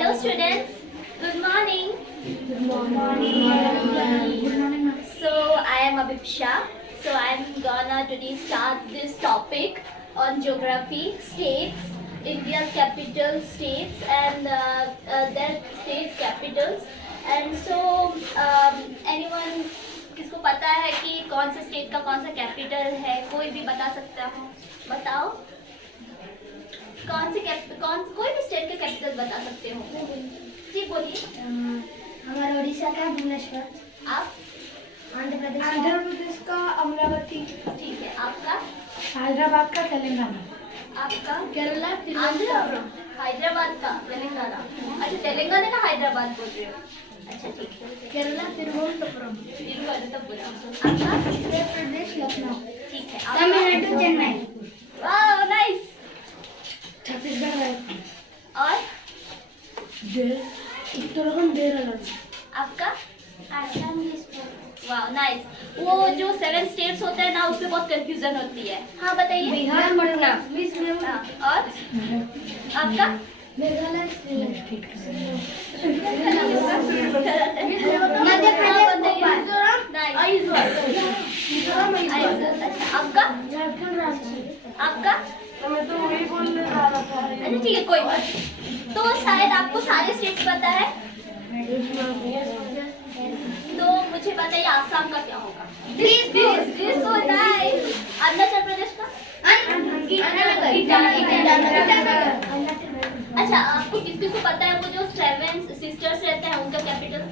Hello students, good morning. Good morning. Good morning, ma'am. So I am Abhiksha. So I am gonna today start this topic on geography, states, India's capital states and their states capitals. And so anyone किसको पता है कि कौन से state का कौन सा capital है? कोई भी बता सकता हो? बताओ कोई भी स्टेट के कैपिटल बता सकते हो? जी बोलिए। हमारा उड़ीसा का भुवनेश्वर। आप? आंध्र प्रदेश का अमरावती। ठीक है। आपका? हैदराबाद का तेलंगाना। आपका? केरला आंध्र, हैदराबाद का तेलंगाना। अच्छा, तेलंगाना का हैदराबाद बोल रहे हो? अच्छा ठीक है। केरला तिरुवनंतपुरम। आपका? उत्तर प्रदेश लखनऊ। ठीक है। तमिलनाडु चेन्नई। वाह नाइस। छत्तीसगढ़ रायपुर। और उत्तराखंड देहरादून। आपका? आसाम वाह नाइस। वो जो 7 स्टेट्स होते हैं ना, उसमें बहुत कंफ्यूजन होती है। हाँ बताइए। बिहार पटना। हाँ, और आपका? मेघालय मध्य प्रदेश आपका? झारखंड राज्य। आपका? मैं तो वही बोलने जा रहा था। अच्छा ठीक है, कोई बात नहीं। तो शायद आपको सारे स्टेट्स पता है, तो मुझे बताइए आसाम का क्या होगा? This so nice. Arunachal Pradesh का? अच्छा, आपको किस किस को पता है वो जो 7 सिस्टर्स रहते हैं उनका कैपिटल?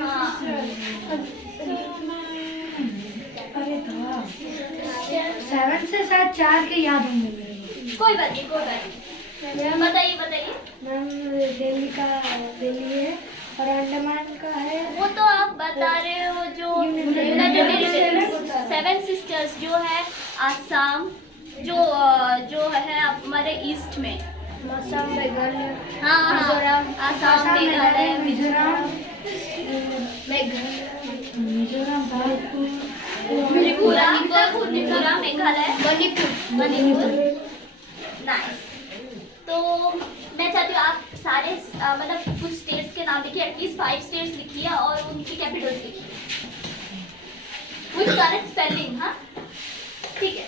हाँ। अरे 7 से शायद 4 के याद होंगे। कोई बात नहीं, कोई बात नहीं। बताइए। मैम दिल्ली है और अंडमान का है। वो तो आप बता रहे हो जो यूनाइटेड टेरिटरी। 7 सिस्टर्स जो है आसाम, जो है हमारे ईस्ट में। असम, मेघालय, हाँ, आसाम, मेघालय, मिजोरम, त्रिपुरा, मेघालय, मणिपुर। नाइस। तो मैं चाहती हूँ आप सारे मतलब कुछ स्टेट्स के नाम लिखिए, एटलीस्ट 5 स्टेट्स लिखिए और उनकी कैपिटल्स लिखिए विद करेक्ट स्पेलिंग। हाँ ठीक है।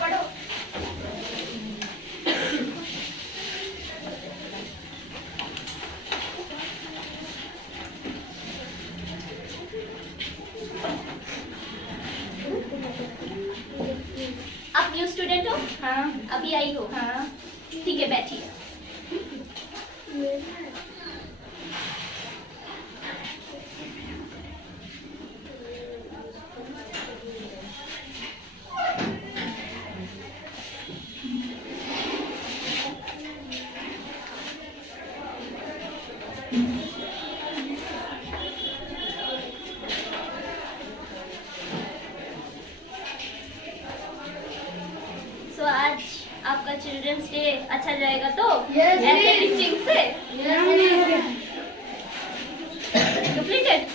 पढ़ो। आप न्यू स्टूडेंट हो? हाँ। अभी आई हो? हाँ। ठीक है, बैठिए। तो आज आपका चिल्ड्रंस डे अच्छा जाएगा तो? ऐसे टीचिंग से कंप्लीटेड?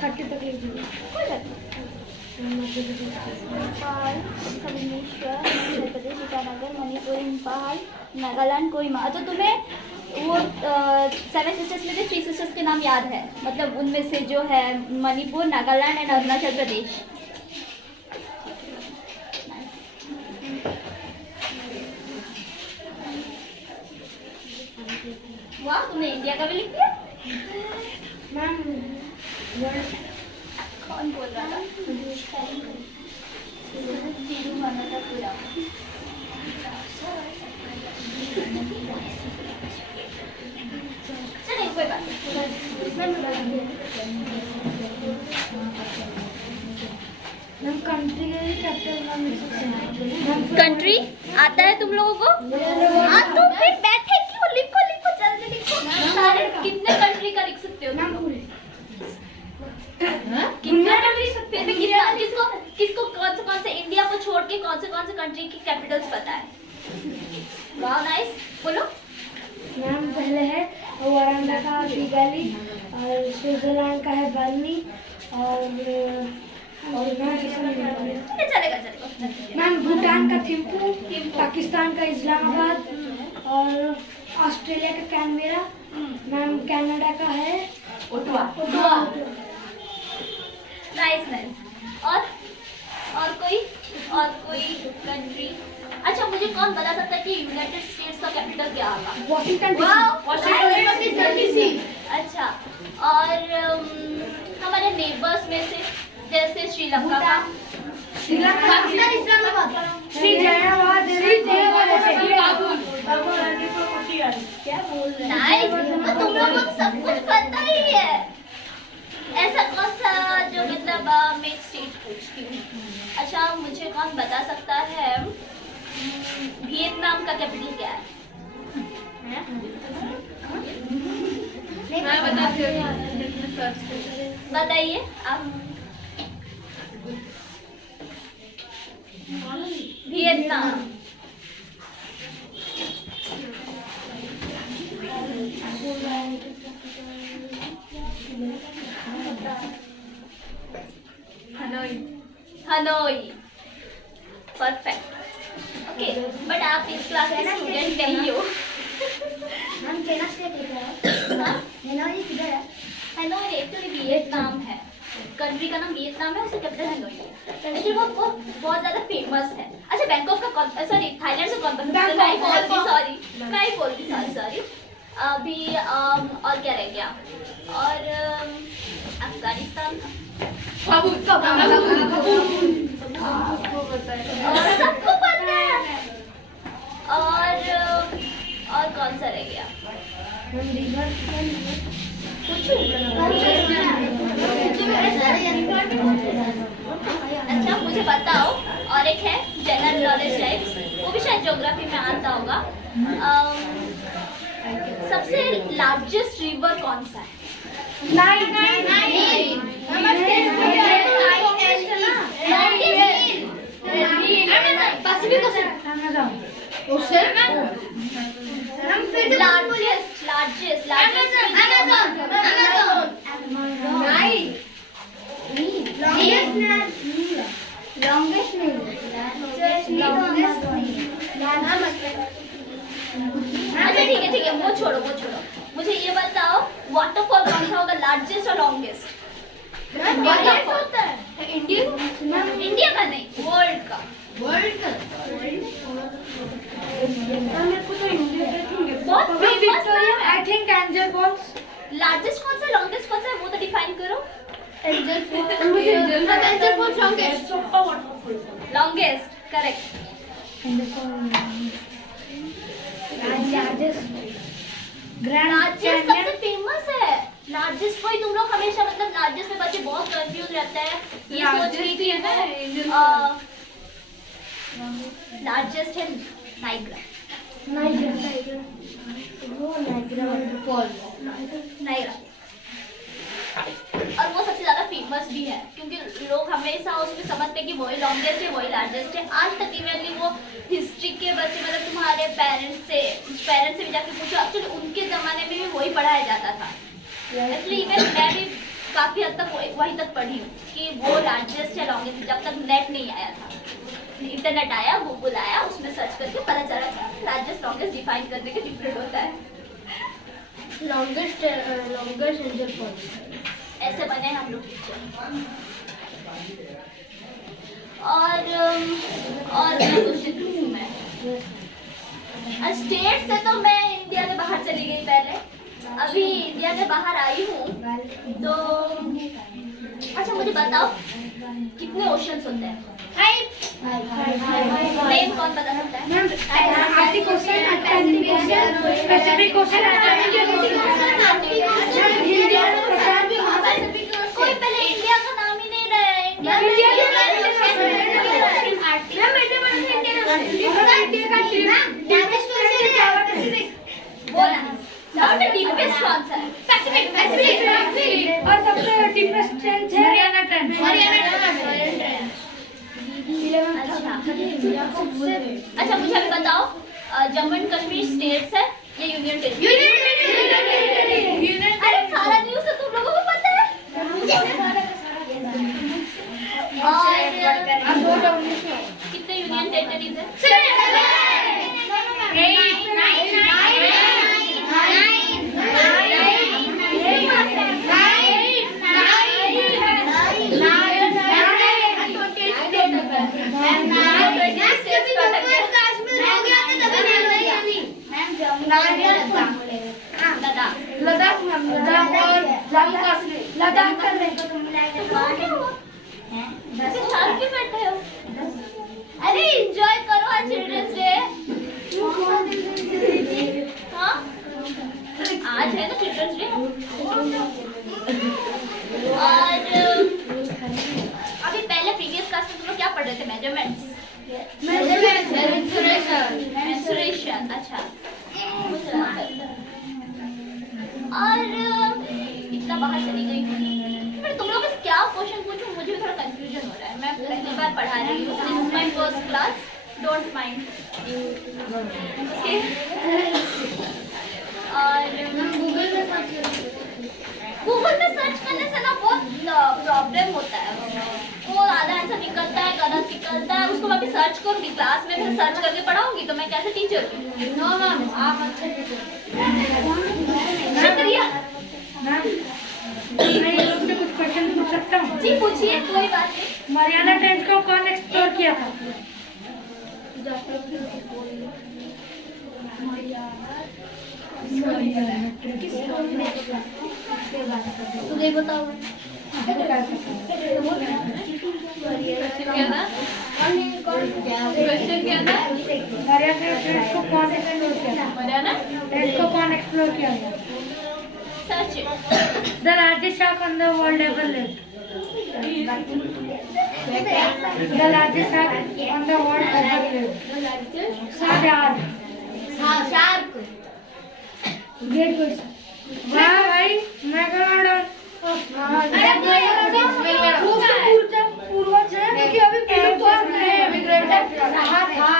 30 तक लिख दूँगी। नेपाल, भुवनेश्वर, मध्य प्रदेश, ईटानगर, मणिपुर, इम्फाल, नागालैंड, कोहिमा। तो तुम्हें वो 7 सिस्टर्स में से 3 सिस्टर्स के नाम याद है, मतलब उनमें से जो है मणिपुर, नागालैंड एंड अरुणाचल प्रदेश। वाह, तुमने इंडिया का भी लिख दिया। मैम कौन बोल रहा था? तिरुवनंतपुरम। चलिए कोई बात नहीं। मैम कंट्री के कैपिटल नाम लिख सकते हैं। कंट्री आता है तुम लोगों को? हाँ, तो फिर बैठे क्यों? लिखो जल्दी लिखो। सारे कितने कंट्री का लिख सकते हो? कितना कंट्री सकते हैं? किसको कौन से इंडिया को छोड़ के कौन से कंट्री की कैपिटल्स पता है? वाह नाइस, बोलो। मैम पहले है वाराणसी का दिल्ली, और स्विट्जरलैंड का है बर्नी, और मैम चलेगा चलेगा। मैम भूटान का थिम्पू, पाकिस्तान का इस्लामाबाद, और ऑस्ट्रेलिया का कैनबेरा, मैम कनाडा का है ओटावा। Nice nice. और कोई कंट्री? अच्छा, मुझे कौन बता सकता है कि यूनाइटेड स्टेट्स का कैपिटल क्या होगा? Washington Washington DC. अच्छा, और हमारे नेबर्स में से जैसे श्रीलंका का, पाकिस्तान, इस्लामाबाद, क्या बोल रहे हैं? नाइस, तो तुम लोगों को सब कुछ पता ही है। ऐसा कौन सा जो मतलब मैं स्टेट पूछती हूँ। अच्छा, मुझे कौन बता सकता है वियतनाम का कैपिटल क्या है? मैं बताती हूँ। बताइए आप। Vietnam. Hanoi. Perfect. Okay, but आप इस क्लास के स्टूडेंट नहीं हो। मैम चाइना स्टेट है। हाँ? हनोई किधर है? हनोई एक्चुअली वियतनाम है। कंट्री का नाम वियतनाम है, उसका कैपिटल हनोई है। एक्चुअली वो बहुत ज़्यादा फेमस है। अच्छा, बैंकॉक का सॉरी थाईलैंड से कौन सॉरी। अभी और क्या रह गया? और अफगानिस्तान था। सबको पता है। और कौन सा रह गया? अच्छा, मुझे बताओ। और एक है जनरल नॉलेज टाइप्स, वो भी शायद ज्योग्राफी में आता होगा। सबसे लार्जेस्ट रिवर कौन सा है? अच्छा, ठीक है, वो छोड़ो। मुझे ये बताओ, वाटरफॉल कौन सा होगा लार्जेस्ट और लॉन्गेस्ट? इंडिया का नहीं, वर्ल्ड का। बहुत famous है। I think Angel Falls. Largest कौन सा, लॉन्गेस्ट कौन सा है, वो तो डिफाइन करो। Longest, correct. लार्जेस्ट सबसे फेमस है। लार्जेस्ट कोई तुम लोग हमेशा मतलब लार्जेस्ट में बच्चे बहुत कंफ्यूज रहते हैं। ये सोच रही थी लार्जेस्ट है नाइग्रा। और वो सबसे ज्यादा फेमस भी है, क्योंकि लोग हमेशा उसमें समझते हैं कि वही लॉन्गेस्ट है, वही लार्जेस्ट है। आज तक इवनली वो हिस्ट्री के बच्चे मतलब तुम्हारे पेरेंट्स से भी जाके पूछो, एक्चुअली उनके जमाने में भी वही पढ़ाया जाता था। एक्चुअली इवन मैं भी काफी हद तक वहीं तक पढ़ी हूँ कि वो लार्जेस्ट है लॉन्गेस्ट, जब तक नेट नहीं आया था। इंटरनेट आया, गूगल आया, उसमें सर्च करके पता चला कि लार्जेस्ट लॉन्गेस्ट डिफाइन करने के डिफरेंट होता है। Longest Angel Falls. ऐसे बने हम लोग टीचर। और क्या क्वेश्चन पूछूं मैं? स्टेट से तो मैं इंडिया के बाहर चली गई पहले, अभी इंडिया के बाहर आई हूँ। तो अच्छा, मुझे बताओ कितने ओशंस होते हैं? नेम कौन बता सकता है? Arctic ocean, Atlantic ocean, Pacific ocean, कोई पहले इंडिया का नाम ही नहीं रहा है। डीपेस्ट कौन सा है? पैसिफिक। और सबसे डीपेस्ट ट्रेंच है हरियाणा ट्रेंच। अच्छा, मुझे अभी बताओ, जम्मू एंड कश्मीर स्टेट्स है या यूनियन टेरिटरी? अरे मैं पढ़ा रही हूँ. This is my first class. Don't mind. Okay. और गूगल में सर्च करने से ना बहुत प्रॉब्लम होता है. वो आधा आंसर निकलता है, गलत निकलता है. उसको मैं भी सर्च करूँगी क्लास में, फिर सर्च करके पढ़ाऊंगी. तो मैं कैसे टीचर हूँ? नो मैम, आप अच्छे शुक्रिया. मैं ये लोग से कुछ क्वेश्चन पूछ सकता हूँ? जी पूछिए, कोई बात नहीं. मरियाना ट्रेंच को कौन एक्सप्लोर किया था? तुझे बताओ. क्वेश्चन क्या था? मरियाना ट्रेंच को कौन एक्सप्लोर किया था? मरियाना ट्रेंच को कौन एक्सप्लोर किया था? Search. The largest shark on the world ever lived. The largest shark on the world ever lived. Shark. Shark. Great question. वाह भाई, मेगालोडॉन. पूर्वज है क्योंकि अभी विलुप्त रहा था.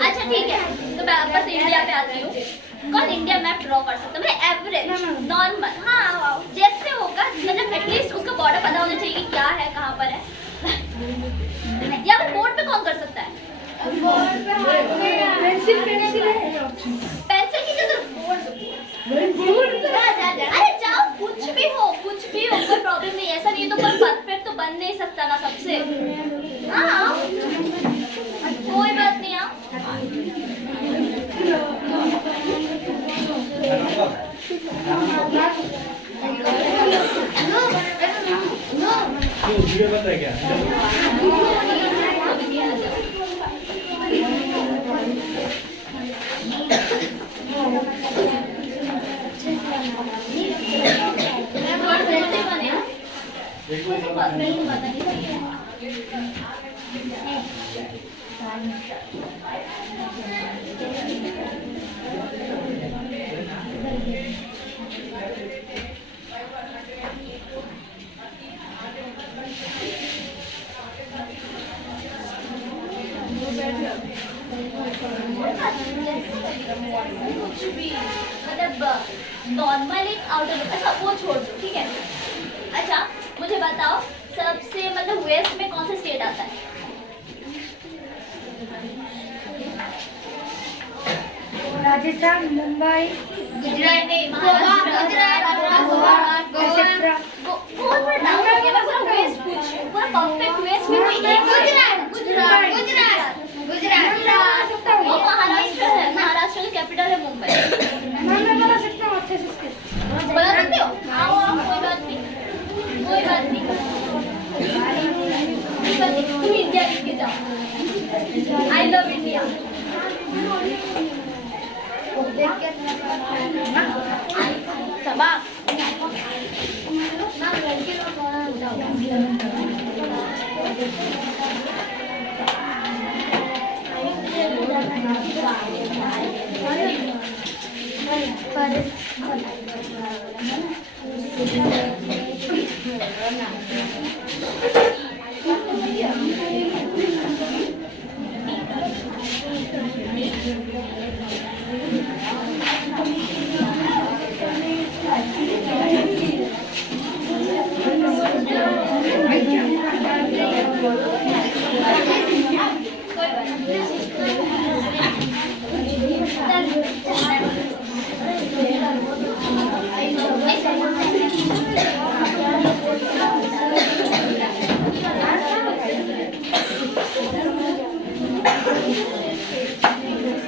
अच्छा ठीक है, तो मैं वापस इंडिया पे आती हूँ. कौन इंडिया मैप ड्रॉ कर सकता है? मतलब एवरेज नॉर्मल. हाँ, जैसे होगा, मतलब एटलीस्ट उसका बॉर्डर पता होना चाहिए कि क्या है, कहाँ पर है. या फिर बोर्ड पे कौन कर सकता है? पेंसिल है. पेंसिल की जरूरत. अरे जाओ, कुछ भी हो कोई प्रॉब्लम नहीं. ऐसा नहीं है तो कोई परफेक्ट तो बन नहीं सकता ना सबसे. हाँ कोई बात नहीं. तुझे पता है क्या? कुछ भी मतलब नॉर्मल एक आउटर. अच्छा वो छोड़ दो, ठीक है. अच्छा मुझे बताओ, सबसे मतलब वेस्ट में कौन सा स्टेट आता है? राजस्थान, मुंबई, गुजरात नहीं, बहुत बड़ा डाउन हो गया. मैं पूरा वेस्ट पूछ रही हूँ, पूरा परफेक्ट वेस्ट में कोई एक गुजरात. वो महाराष्ट्र है. महाराष्ट्र का कैपिटल है मुंबई. मैं बता सकता हूँ अच्छे से. बता सकते हो? आओ कोई बात नहीं. तुम इंडिया लिख के जाओ. I love India. सबक.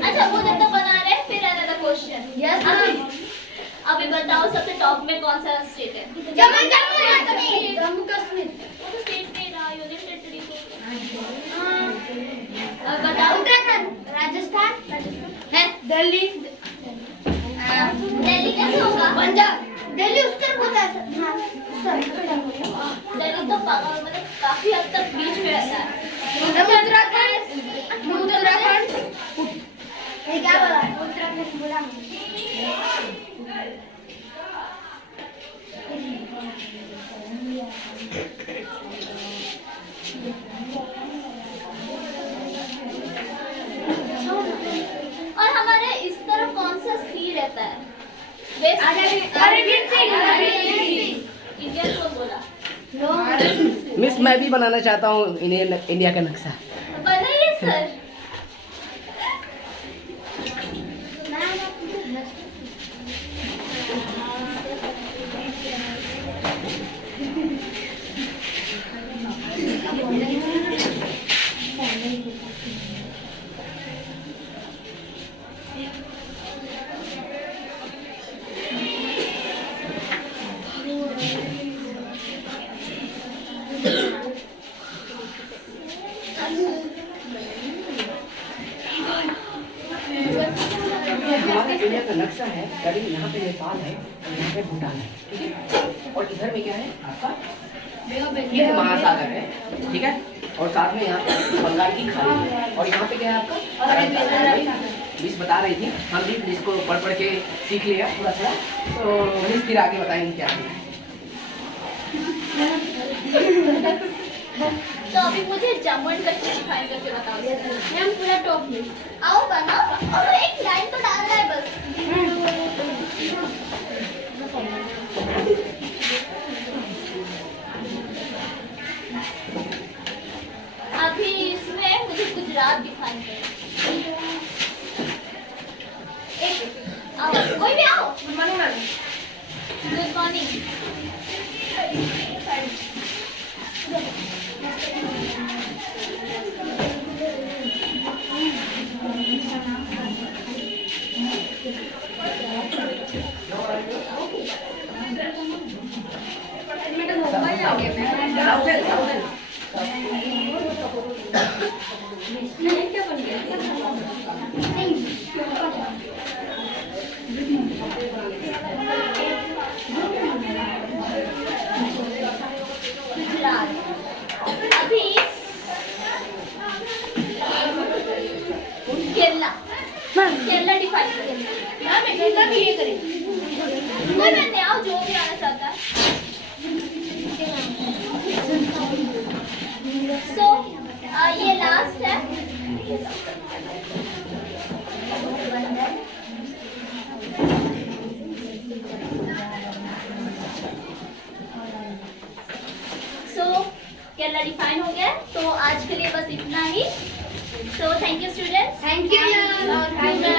अच्छा वो जब तक बना रहे हैं, फिर another question. Yes, अभी बताओ सबसे टॉप में कौन सा स्टेट है? जम्मू कश्मीर. वो तो स्टेट नहीं रहा, यूनियन टेरिटरी को. अब बताओ. उत्तराखंड. राजस्थान है दिल्ली. दिल्ली कैसे होगा? पंजाब. दिल्ली उत्तर प्रदेश. दिल्ली तो मतलब काफी हद तक बीच में रहता है. उत्तराखंड. ये क्या बोला? उत्तराखंड बोला. अरविंद सिंह इंडियन कौन बोला? मिस मैं भी बनाना चाहता हूँ इंडिया का नक्शा। बनाइए सर। हमारा इंडिया का नक्शा है, यानी यहाँ पे नेपाल है और यहाँ पे भूटान है, ठीक है। और इधर में क्या है आपका हिंद महासागर है, ठीक है। और साथ में यहाँ पे बंगाल की खाड़ी है और यहाँ पे क्या है आपका मिस बता रही थी, हम भी इसको पढ़ पढ़ के सीख लिया थोड़ा थोड़ा, तो मिस फिर आगे बताएंगे क्या है। तो अभी मुझे जमन कश्मीर डिफाइन करके बताओ। मैम पूरा टॉप में आओ बनाओ और एक लाइन तो डालना है बस। अभी इसमें मुझे गुजरात डिफाइन करो। एक आओ, कोई भी आओ। Good morning. गुजरात। अभी केरला। केरला डिफाइन करें। मैम केरला भी ये करें। कोई बात नहीं, आओ जो भी आना चाहता है। सो ये लास्ट है। सो केरला डिफाइन हो गया, तो आज के लिए बस इतना ही। So thank you students. Thank you ma'am.